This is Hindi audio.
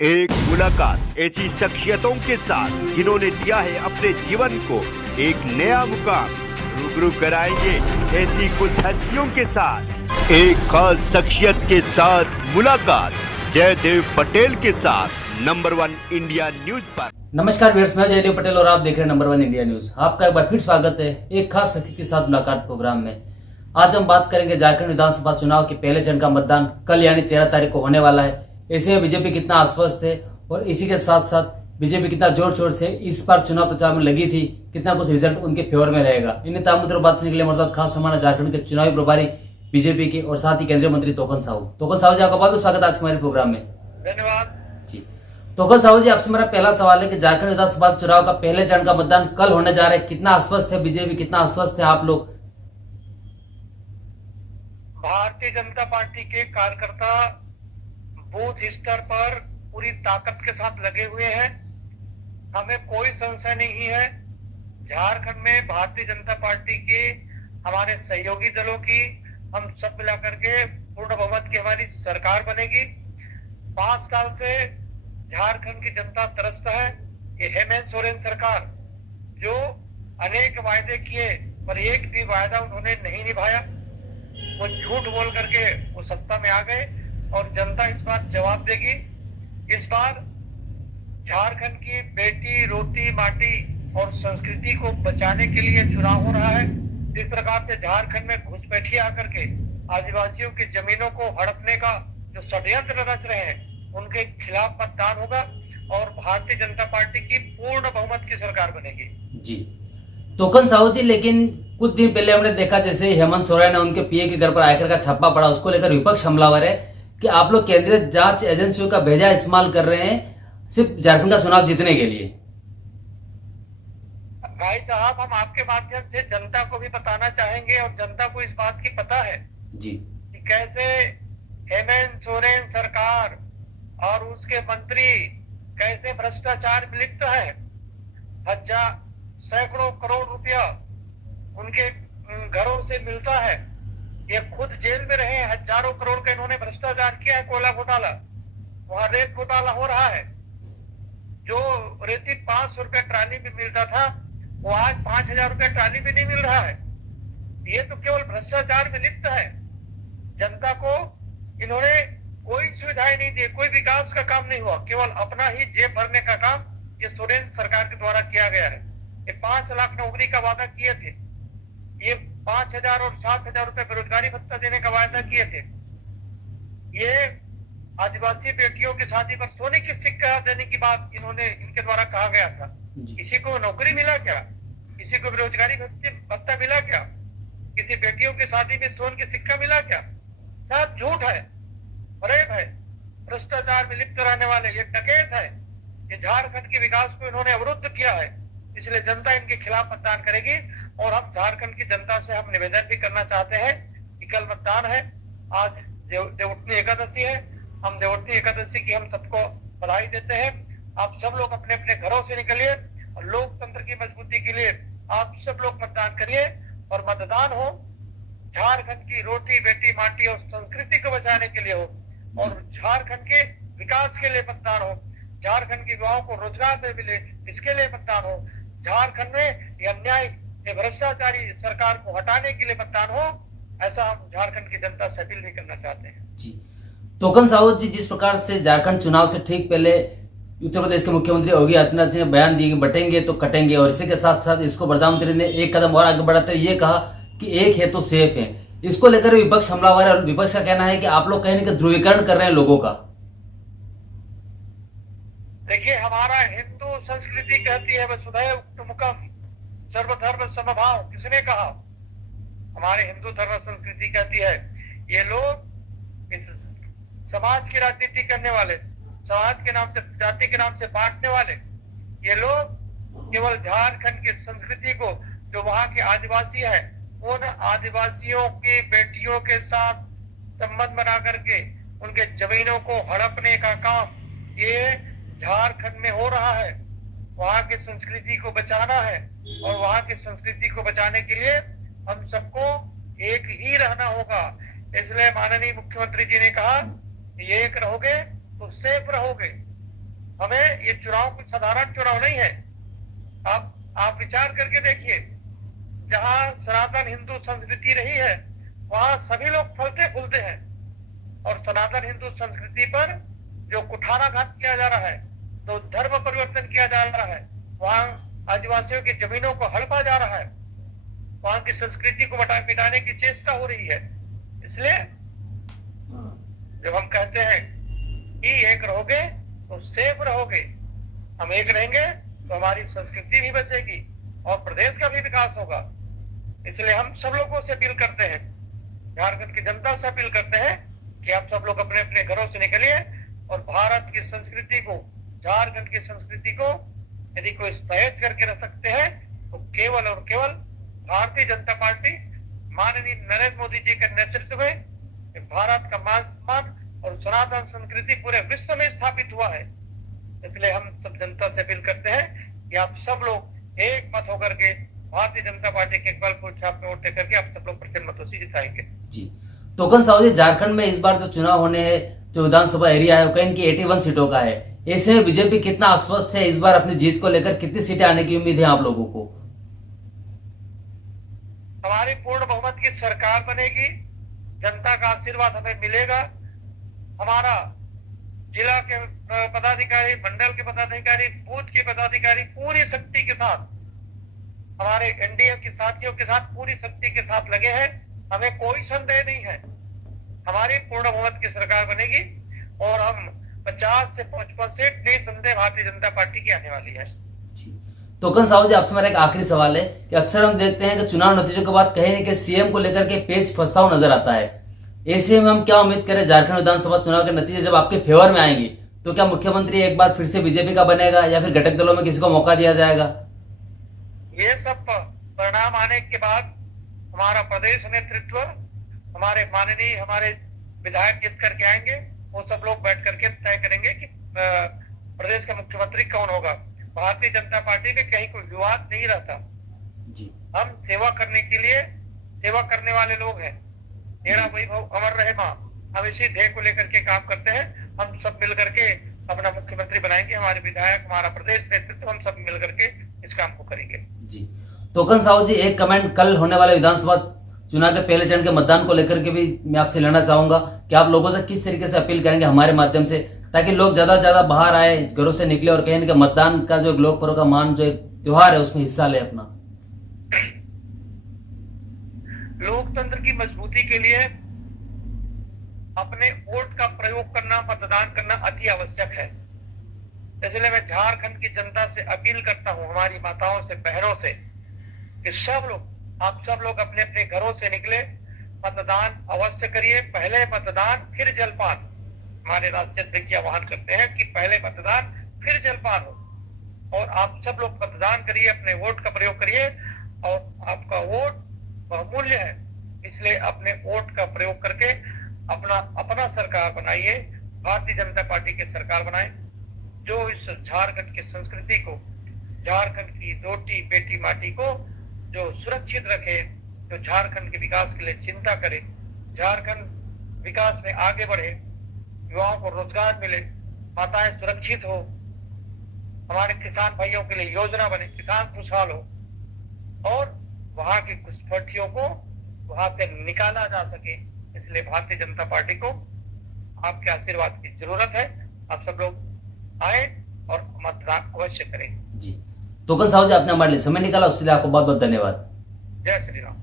एक मुलाकात ऐसी शख्सियतों के साथ जिन्होंने दिया है अपने जीवन को एक नया मुकाम। रूबरू कराएंगे ऐसी कुछ हस्तियों के साथ एक खास शख्सियत के साथ मुलाकात जयदेव पटेल के साथ नंबर 1 इंडिया न्यूज पर। नमस्कार व्यूअर्स, मैं जयदेव पटेल और आप देख रहे हैं नंबर 1 इंडिया न्यूज। आपका एक बार फिर स्वागत है एक खास शख्सियत के साथ मुलाकात प्रोग्राम में। आज हम बात करेंगे झारखंड विधानसभा चुनाव के पहले चरण का मतदान कल यानी 13 तारीख को होने वाला है। ऐसे में बीजेपी कितना आश्वस्त है और इसी के साथ साथ बीजेपी कितना जोर शोर से इस बार चुनाव प्रचार में लगी थी, कितना कुछ रिजल्ट उनके फेवर में रहेगा। इन्हें तमाम मुद्दों पर बात करने के लिए हमारे साथ खास मेहमान झारखंड के चुनावी प्रभारी बीजेपी के और साथ ही केंद्रीय मंत्री तोकन साहू जी, आपका बहुत स्वागत है आज हमारे प्रोग्राम में। धन्यवाद जी। तोकन साहू जी, आपसे मेरा पहला सवाल है कि झारखंड विधानसभा चुनाव का पहले चरण का मतदान कल होने जा रहा है, कितना आश्वस्त है बीजेपी, कितना आश्वस्त है आप लोग? भारतीय जनता पार्टी के कार्यकर्ता बूथ स्तर पर पूरी ताकत के साथ लगे हुए हैं। हमें कोई संशय नहीं है झारखंड में भारतीय जनता पार्टी के हमारे सहयोगी दलों की हम सब मिलाकर के पूर्ण बहुमत की हमारी सरकार बनेगी। 5 साल से झारखंड की जनता त्रस्त है। ये हेमंत सोरेन सरकार जो अनेक वायदे किए पर एक भी वायदा उन्होंने नहीं निभाया, वो झूठ बोल करके वो सत्ता में आ गए और जनता इस बार जवाब देगी। इस बार झारखंड की बेटी रोटी माटी और संस्कृति को बचाने के लिए चुनाव हो रहा है। जिस प्रकार से झारखंड में घुसपैठिए आकर के आदिवासियों की जमीनों को हड़पने का जो षड्यंत्र रच रहे हैं उनके खिलाफ मतदान होगा और भारतीय जनता पार्टी की पूर्ण बहुमत की सरकार बनेगी। जी तोकन साहू जी, लेकिन कुछ दिन पहले हमने देखा जैसे हेमंत सोरेन ने उनके पीए के घर पर आयकर का छापा पड़ा, उसको लेकर विपक्ष हमलावर है कि आप लोग केंद्रीय जांच एजेंसियों का भेजा इस्तेमाल कर रहे हैं सिर्फ झारखंड का चुनाव जीतने के लिए। भाई साहब, हम आपके माध्यम से जनता को भी बताना चाहेंगे और जनता को इस बात की पता है जी कि कैसे हेमंत सोरेन सरकार और उसके मंत्री कैसे भ्रष्टाचार में लिप्त है। सैकड़ों करोड़ रुपया उनके घरों से मिलता है। ये खुद जेल में रहे, हजारों करोड़ का इन्होंने भ्रष्टाचार किया है। कोयला घोटाला, वहां रेत घोटाला हो रहा है। जो रेती 500 रुपया ट्राली भी मिलता था वो आज 5000 रुपया ट्राली भी नहीं मिल रहा है। ये तो केवल भ्रष्टाचार में लिप्त है। जनता को इन्होंने कोई सुविधाएं नहीं दी, कोई विकास का काम नहीं हुआ, केवल अपना ही जेब भरने का काम ये सोरेन सरकार के द्वारा किया गया है। ये 5 लाख नौकरी का वादा किए थे, ये 5000 और 7000 रुपए बेरोजगारी भत्ता देने का वादा किए थे। ये आदिवासी बेटियों की शादी पर सोने की सिक्का देने की बात इनके द्वारा कहा गया था। किसी को नौकरी मिला क्या? किसी को बेरोजगारी भत्ता मिला क्या? किसी बेटियों की शादी में सोने की सिक्का मिला क्या? सब झूठ है, फरेब है, भ्रष्टाचार में लिप्त रहने वाले ये डकैत है। ये झारखंड के विकास को इन्होंने अवरुद्ध किया है, इसलिए जनता इनके खिलाफ मतदान करेगी। और हम झारखंड की जनता से हम निवेदन भी करना चाहते हैं कि कल मतदान है। आज देवउठनी एकादशी है। हम देवउठनी एकादशी की हम सबको बधाई देते हैं। आप सब लोग अपने अपने घरों से निकलिए और लोकतंत्र की मजबूती के लिए आप सब लोग मतदान करिए और मतदान हो झारखंड की रोटी बेटी माटी और संस्कृति को बचाने के लिए हो और झारखंड के विकास के लिए मतदान हो। झारखंड के युवाओं को रोजगार में मिले इसके लिए मतदान हो। झारखंड में ये अन्याय, ये भ्रष्टाचारी सरकार को हटाने के लिए मतदान हो। ऐसा हम झारखंड की जनता से अपील भी करना चाहते हैं। जी तोकन साहू जी, जिस प्रकार से झारखंड चुनाव से ठीक पहले उत्तर प्रदेश के मुख्यमंत्री योगी आदित्यनाथ ने बयान दिए कि बटेंगे तो कटेंगे, और इसी के साथ साथ इसको प्रधानमंत्री ने एक कदम और आगे बढ़ाते हुए ये कहा कि एक है तो सेफ है। इसको लेकर विपक्ष हमलावर है और विपक्ष का कहना है कि आप लोग कहीं ना कहीं ध्रुवीकरण कर रहे हैं लोगों का। देखिए, हमारा हिंदू संस्कृति कहती है वसुधैव कुटुंबकम सर्वधर्म समभाव। किसने कहा? हमारे हिंदू धर्म संस्कृति कहती है। ये लोग इस समाज की राजनीति करने वाले, समाज के नाम से, जाति के नाम से बांटने वाले ये लोग केवल झारखंड की संस्कृति को, जो वहां के आदिवासी है, उन आदिवासियों की बेटियों के साथ संबंध बना करके उनके जमीनों को हड़पने का काम ये झारखंड में हो रहा है। वहां की संस्कृति को बचाना है और वहां की संस्कृति को बचाने के लिए हम सबको एक ही रहना होगा। इसलिए माननीय मुख्यमंत्री जी ने कहा कि एक रहोगे तो सेफ रहोगे। हमें ये चुनाव कोई साधारण चुनाव नहीं है। आप विचार करके देखिए, जहां सनातन हिंदू संस्कृति रही है वहां सभी लोग फलते फूलते हैं, और सनातन हिंदू संस्कृति पर जो कुठाराघात किया जा रहा है, तो धर्म परिवर्तन किया जा रहा है, वहां आदिवासियों की जमीनों को हड़पा जा रहा है, वहां की संस्कृति को मिटाने की चेष्टा हो रही है। इसलिए जब हम कहते हैं कि एक रहोगे तो सेफ रहोगे, हम एक रहेंगे तो हमारी संस्कृति भी बचेगी और प्रदेश का भी विकास होगा। इसलिए हम सब लोगों से अपील करते हैं, झारखंड की जनता से अपील करते हैं कि आप सब लोग अपने अपने घरों से निकलिए और भारत की संस्कृति को, झारखंड की संस्कृति को यदि कोई सहेज करके रख सकते हैं तो केवल और केवल भारतीय जनता पार्टी माननीय नरेंद्र मोदी जी के नेतृत्व में भारत का मान सम्मान और सनातन संस्कृति पूरे विश्व में स्थापित हुआ है। इसलिए हम सब जनता से अपील करते हैं कि आप सब लोग एक मत होकर के भारतीय जनता पार्टी के बलपुर छाप में वोट करके आप सब लोग प्रचंड मतों से जिताएंगे। जी, टोकन साहू जी, झारखंड में इस बार जो चुनाव होने हैं, जो विधानसभा एरिया है वो कहीं की 81 सीटों का है। ऐसे में बीजेपी कितना आश्वस्त है इस बार अपनी जीत को लेकर? कितनी सीटें आने की उम्मीद है आप लोगों को? हमारी पूर्ण बहुमत की सरकार बनेगी, जनता का आशीर्वाद हमें मिलेगा। हमारा जिला के पदाधिकारी, मंडल के पदाधिकारी, बूथ के पदाधिकारी पूरी शक्ति के साथ, हमारे एनडीए के साथियों के साथ पूरी शक्ति के साथ लगे हैं। हमें कोई संदेह नहीं है, हमारी पूर्ण बहुमत की सरकार बनेगी और हम 50 से 55 सीट निसंदेह भारतीय जनता पार्टी की आने वाली है। टोकन साहू जी, आपसे मेरा एक आखिरी सवाल है कि अक्सर हम देखते हैं कि चुनाव नतीजों के बाद कहीं न कहीं सीएम को लेकर के पेच फंसता हुआ नजर आता है। ऐसे में हम क्या उम्मीद करें, झारखंड विधानसभा चुनाव के नतीजे जब आपके फेवर में आएंगे तो क्या मुख्यमंत्री एक बार फिर से बीजेपी का बनेगा या फिर घटक दलों में किसी को मौका दिया जाएगा? ये सब परिणाम आने के बाद हमारा प्रदेश नेतृत्व, हमारे विधायक जीत करके आएंगे, वो सब लोग बैठ करके तय करेंगे कि प्रदेश का मुख्यमंत्री कौन होगा। भारतीय जनता पार्टी में कहीं कोई विवाद नहीं रहता जी। हम सेवा करने के लिए सेवा करने वाले लोग हैं। मेरा वैभव अमर रहे मां, हम इसी ध्येय को लेकर के काम करते हैं। हम सब मिल करके अपना मुख्यमंत्री बनाएंगे, हमारे विधायक, हमारा प्रदेश नेतृत्व, हम सब मिल करके इस काम को करेंगे जी। टोकन साहू जी, एक कमेंट, कल होने वाले विधानसभा चुनाव के पहले चरण के मतदान को लेकर के भी मैं आपसे लेना चाहूंगा कि आप लोगों से किस तरीके से अपील करेंगे हमारे माध्यम से, ताकि लोग ज्यादा से ज्यादा बाहर आए, घरों से निकले और कहीं ना कहीं मतदान का जो लोक पर्व का मान, जो एक त्योहार है, उसमें हिस्सा ले अपना। लोकतंत्र की मजबूती के लिए अपने वोट का प्रयोग करना, मतदान करना अति आवश्यक है। इसलिए मैं झारखंड की जनता से अपील करता हूं, हमारी माताओं से, बहनों से, कि आप सब लोग अपने अपने घरों से निकले, मतदान अवश्य करिए। पहले मतदान फिर जलपान, हमारे राष्ट्रीय अध्यक्ष आह्वान करते हैं कि पहले मतदान फिर जलपान हो। और आप सब लोग मतदान करिए, अपने वोट का प्रयोग करिए, और आपका वोट बहुमूल्य है, इसलिए अपने वोट का प्रयोग करके अपना सरकार बनाइए, भारतीय जनता पार्टी की सरकार बनाए, जो इस झारखंड की संस्कृति को, झारखंड की रोटी बेटी माटी को जो सुरक्षित रखे, जो झारखंड के विकास के लिए चिंता करे, झारखंड विकास में आगे बढ़े, युवाओं को रोजगार मिले, माताएं सुरक्षित हो, हमारे किसान भाइयों के लिए योजना बने, किसान खुशहाल हो, और वहां की घुसपैठियों को वहां से निकाला जा सके। इसलिए भारतीय जनता पार्टी को आपके आशीर्वाद की जरूरत है। आप सब लोग आए और मतदान अवश्य करें। जी, टोकन साहू जी, आपने हमारे लिए समय निकाला, उसके लिए आपको बहुत बहुत धन्यवाद। जय श्री राम।